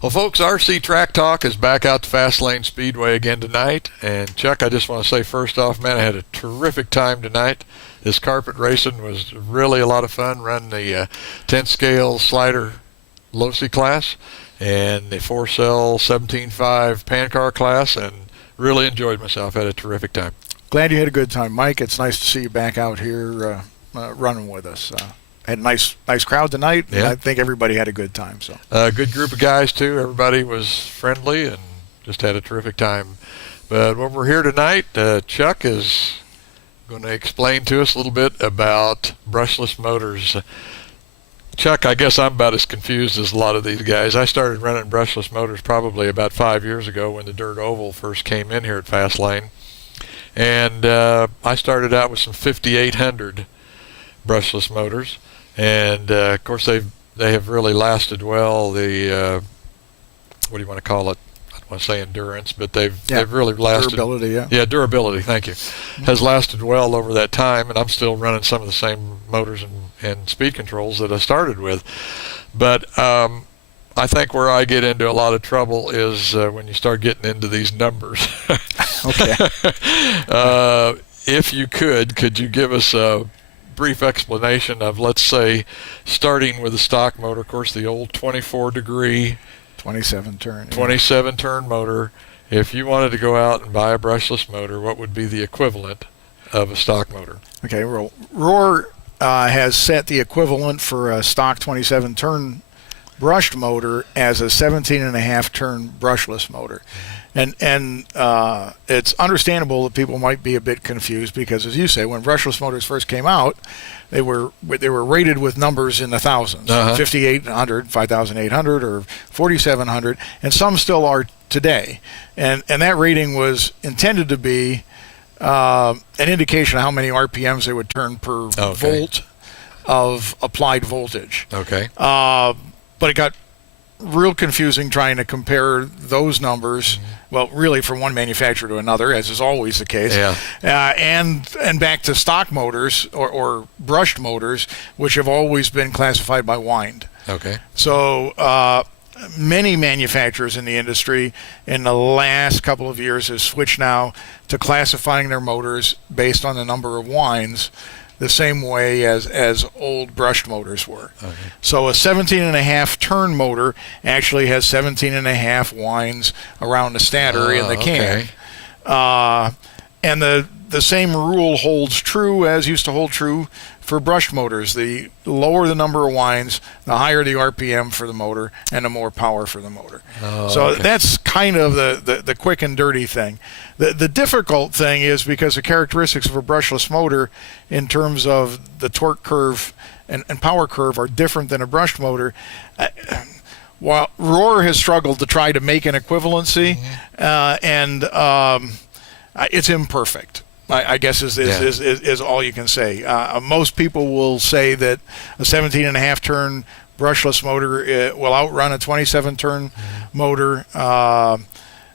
Well, folks, RC Track Talk is back out to Fast Lane Speedway again tonight. And Chuck, I just want to say first off, man, I had a terrific time tonight. This carpet racing was really a lot of fun, running the 10 scale slider Losi class and the 4-cell 17.5 pan car class, and really enjoyed myself. Had a terrific time. Glad you had a good time, Mike. It's nice to see you back out here running with us. Had a nice crowd tonight, and I think everybody had a good time. So good group of guys, too. Everybody was friendly and just had a terrific time. But when we're here tonight, Chuck is going to explain to us a little bit about brushless motors. Chuck, I guess I'm about as confused as a lot of these guys. I started running brushless motors probably about 5 years ago when the dirt oval first came in here at Fast Lane. And I started out with some 5800 brushless motors. And, of course, they have really lasted well. The, what do you want to call it? I don't want to say endurance, but they've really lasted. Durability, Yeah, durability, thank you. Has lasted well over that time, and I'm still running some of the same motors and speed controls that I started with. But I think where I get into a lot of trouble is when you start getting into these numbers. Okay. If you could you give us a brief explanation of, let's say, starting with a stock motor, of course, the old 24-degree 27-turn motor. If you wanted to go out and buy a brushless motor, what would be the equivalent of a stock motor? Okay, well, Roar has set the equivalent for a stock 27-turn brushed motor as a 17.5-turn brushless motor. And it's understandable that people might be a bit confused because, as you say, when brushless motors first came out, they were rated with numbers in the thousands, 5,800, 5,800, or 4,700, and some still are today. And that rating was intended to be an indication of how many RPMs they would turn per volt of applied voltage. Okay. But it got real confusing trying to compare those numbers, well, really from one manufacturer to another, as is always the case, and back to stock motors or brushed motors, which have always been classified by wind. Okay. So many manufacturers in the industry in the last couple of years have switched now to classifying their motors based on the number of winds, the same way as old brushed motors were. Okay. So a 17.5-turn motor actually has 17.5 winds around the stator in the can. And the same rule holds true as used to hold true for brushed motors. The lower the number of winds, the higher the RPM for the motor, and the more power for the motor. So that's kind of the quick and dirty thing. The difficult thing is because the characteristics of a brushless motor in terms of the torque curve and power curve are different than a brushed motor. While Roar has struggled to try to make an equivalency, and it's imperfect, I guess is all you can say. Most people will say that a 17.5-turn brushless motor will outrun a 27-turn motor.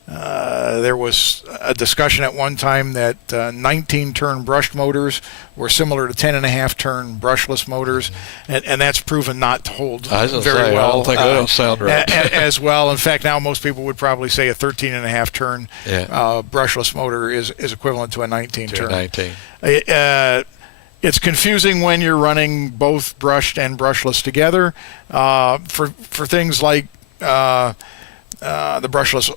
There was a discussion at one time that 19-turn brushed motors were similar to 10.5-turn brushless motors, and that's proven not to hold very well. I don't think that don't sound right. As well. In fact, now most people would probably say a 13.5-turn brushless motor is equivalent to a 19-turn. It's confusing when you're running both brushed and brushless together. For things like the brushless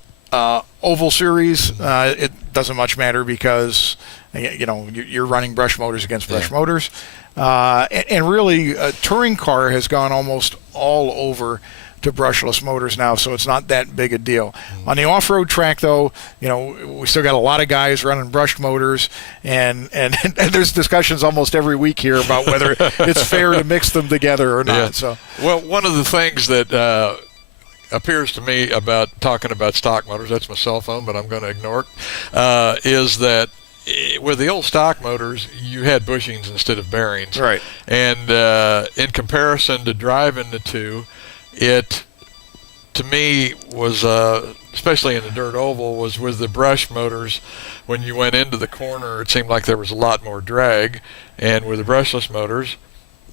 oval series, it doesn't much matter because you're running brush motors against brush motors, and really a touring car has gone almost all over to brushless motors now, so it's not that big a deal. On the off-road track, though, we still got a lot of guys running brushed motors, and there's discussions almost every week here about whether it's fair to mix them together or not. So, well, one of the things that appears to me about talking about stock motors, that's my cell phone, but I'm going to ignore it, is that with the old stock motors, you had bushings instead of bearings. Right. And in comparison to driving the two, it, to me, was, especially in the dirt oval, was with the brush motors, when you went into the corner, it seemed like there was a lot more drag. And with the brushless motors,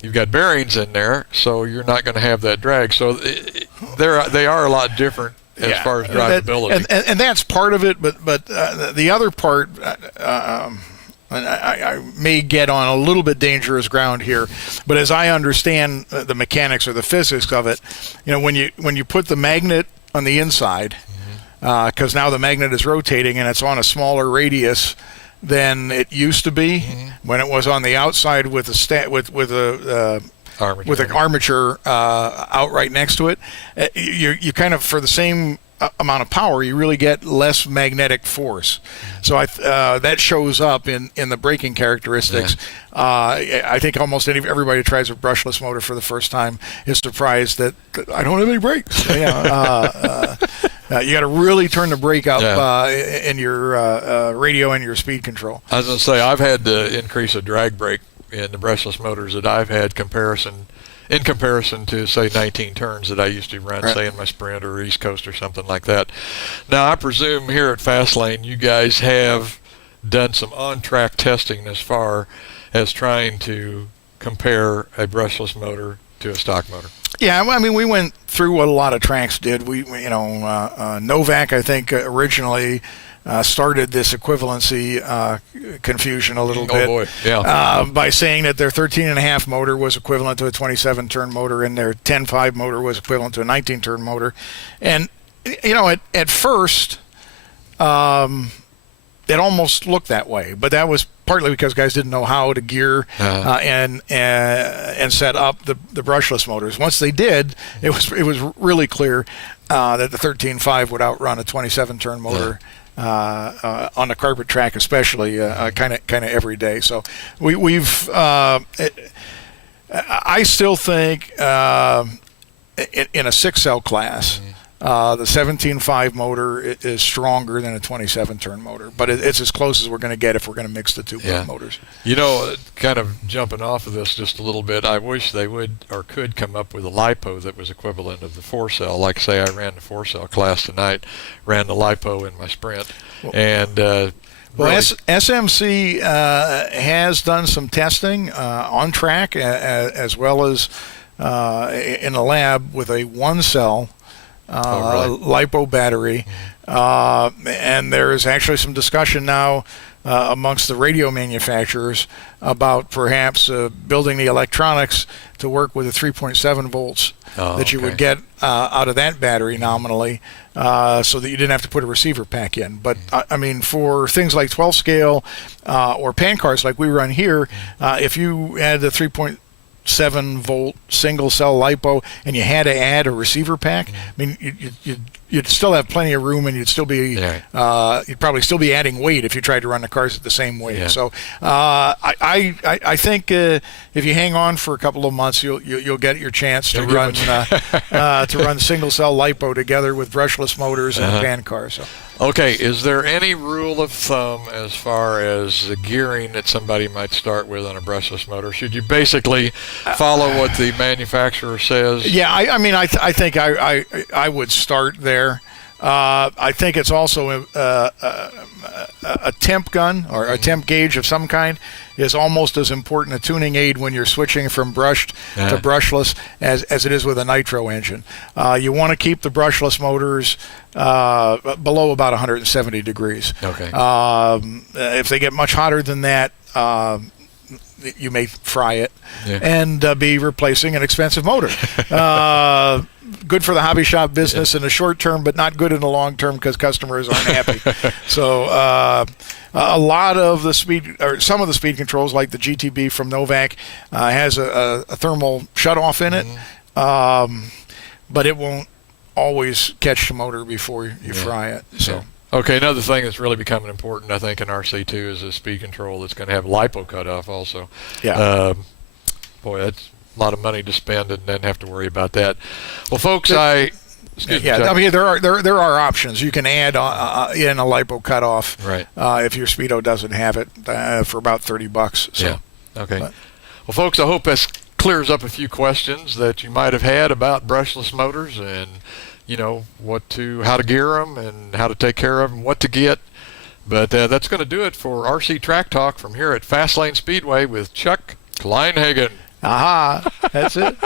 you've got bearings in there, so you're not going to have that drag. So they are a lot different as far as drivability. And that's part of it, but the other part, I may get on a little bit dangerous ground here, but as I understand the mechanics or the physics of it, when you put the magnet on the inside, because now the magnet is rotating and it's on a smaller radius than it used to be when it was on the outside with an armature out right next to it. You kind of, for the same amount of power, you really get less magnetic force. So that shows up in the braking characteristics. I think almost everybody who tries a brushless motor for the first time is surprised that I don't have any brakes. You got to really turn the brake up in your radio and your speed control. I was going to say, I've had to increase a drag brake in the brushless motors that I've had in comparison to, say, 19 turns that I used to run, say, in my Sprint or East Coast or something like that. Now, I presume here at Fastlane, you guys have done some on-track testing as far as trying to compare a brushless motor to a stock motor. Yeah, I mean, we went through what a lot of tracks did. Novak, I think, originally started this equivalency confusion a little bit. Oh boy, yeah. By saying that their 13.5 motor was equivalent to a 27-turn motor and their 10.5 motor was equivalent to a 19-turn motor. And, at first, it almost looked that way, but that was partly because guys didn't know how to gear and set up the brushless motors. Once they did, it was really clear that the 13.5 would outrun a 27-turn motor. On the carpet track, especially, kind of every day. So we've. I still think in a 6-cell class, the 17.5 motor is stronger than a 27-turn motor, but it's as close as we're going to get if we're going to mix the two motors. Kind of jumping off of this just a little bit, I wish they would or could come up with a LiPo that was equivalent of the 4-cell. Like, say, I ran the 4-cell class tonight, ran the LiPo in my Sprint, SMC has done some testing on track as well as in the lab with a 1-cell LiPo battery, and there is actually some discussion now amongst the radio manufacturers about perhaps building the electronics to work with the 3.7 volts that you would get out of that battery nominally, so that you didn't have to put a receiver pack in. But I mean, for things like 12 scale or pan cars like we run here, if you had the 3.7 volt single cell LiPo and you had to add a receiver pack, I mean, you'd still have plenty of room, and you'd still be you'd probably still be adding weight if you tried to run the cars at the same weight. Yeah. So I think if you hang on for a couple of months, you'll get your chance to run single cell LiPo together with brushless motors and pan cars. So. Okay, is there any rule of thumb as far as the gearing that somebody might start with on a brushless motor? Should you basically follow what the manufacturer says? Yeah, I mean, I think I would start there. I think it's also a temp gun or a temp gauge of some kind is almost as important a tuning aid when you're switching from brushed to brushless as it is with a nitro engine. You want to keep the brushless motors below about 170 degrees. Okay. If they get much hotter than that, you may fry it and be replacing an expensive motor. Good for the hobby shop business in the short term, but not good in the long term because customers aren't happy. So a lot of the speed, or some of the speed controls, like the GTB from Novak, has a thermal shutoff in it, but it won't always catch the motor before you fry it. So. Okay, another thing that's really becoming important, I think, in RC2 is a speed control that's going to have LiPo cutoff also. Yeah. Boy, that's a lot of money to spend and then have to worry about that. Well, folks, I mean, there are options. You can add in a LiPo cutoff, right? If your Speedo doesn't have it, for about $30. So. Yeah. Okay. Well, folks, I hope this clears up a few questions that you might have had about brushless motors and how to gear them and how to take care of them, what to get. But that's going to do it for RC Track Talk from here at Fastlane Speedway with Chuck Kleinhagen. Aha, that's it.